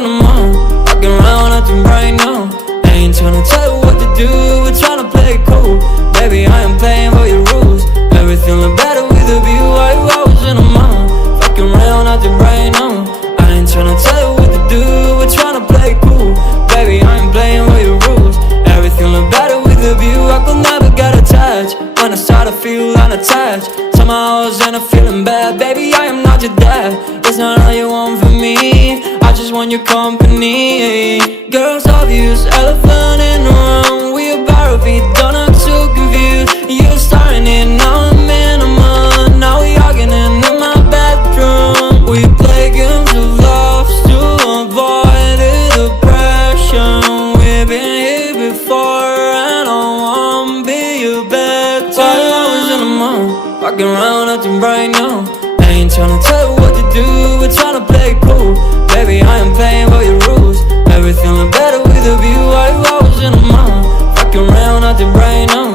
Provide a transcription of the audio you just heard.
in the mall, walking around acting right now. I ain't tryna tell you what to do, we're tryna play it cool. Baby, I am playing by your rules. Everything look better with a view. I was in the mall, fucking around acting right now. I ain't tryna tell you what to do, we're tryna play it cool. Baby, I ain't playing by your rules. Everything look better with a view. I could never get attached. When I start to feel unattached, somehow I was in a feeling bad. Baby, I am not your dad. It's not all you want from me, I just want your company. Girls obvious, elephant in the room. We about to be don't act so confused. You're starting it, now I'm in a month. Now we arguing in my bedroom. We play games of love to avoid the depression. We've been here before and I won't be your bed. While I was in the mall, walking around acting right now. I ain't tryna tell you what to do, we're tryna play it cool. Baby, I am playing by your rules. Everything look better with a view. I was in the mall, fucking around acting right now.